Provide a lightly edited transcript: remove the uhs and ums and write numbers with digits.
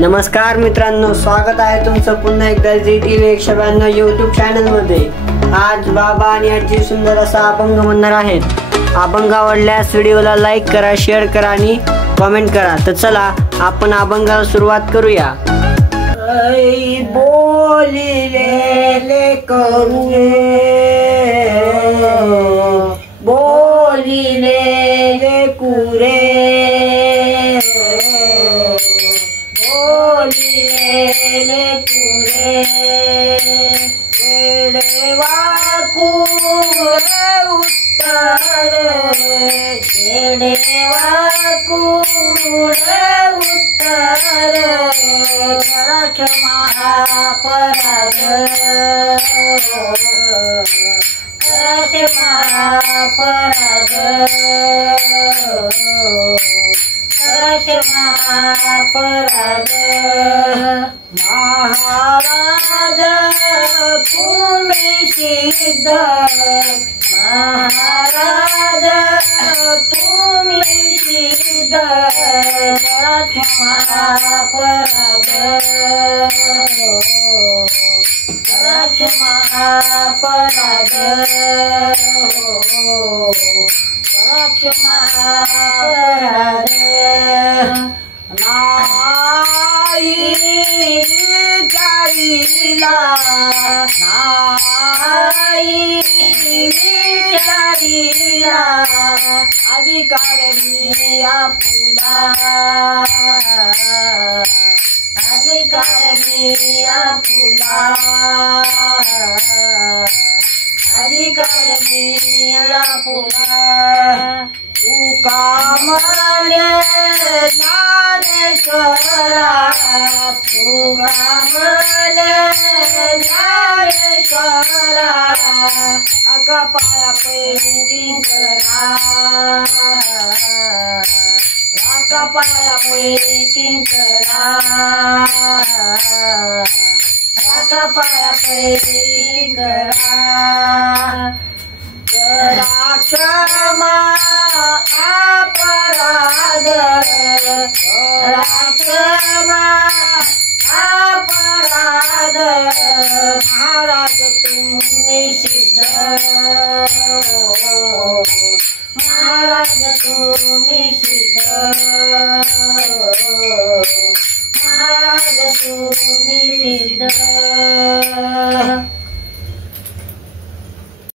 नमस्कार मित्रांनो, स्वागत आहे तुमचं पुन्हा एकदा जी टीव्ही 192 यूट्यूब चॅनल मध्ये। आज बाबा आणि आजी सुंदर असा अभंग म्हणणार आहेत। अभंग आवडल्यास व्हिडिओला लाईक करा, शेअर करा आणि कमेंट करा। तर चला आपण अभंगाला सुरुवात करूया। बोलिले करू बोलिले कुरे बोलिले कुरे देवा कुरे उत्तर देवा कुरे उत्तर कराठ महापराध कराठ महापराध कराठ महापराध महाराज तुम्ही सिद्ध महाराज तुम्ही सिद्ध कराठ महापराध कराठ महापराध कराठ महापराध नाही विचारिला नाही विचारिला अधिकार मी आपुला अधिकार मी आपुला अधिकार मी आपुला तू कामले ज्ञानेश्वरा तू कामले ज्ञानेश्वरा काका पाया पैकी करा काका पाया पैकी करा काका पाया पैकी करा करा क्षमा अपराध करा क्षमा अपराध महाराज तुम्ही सिद्ध महाराज तुम्ही सिद्ध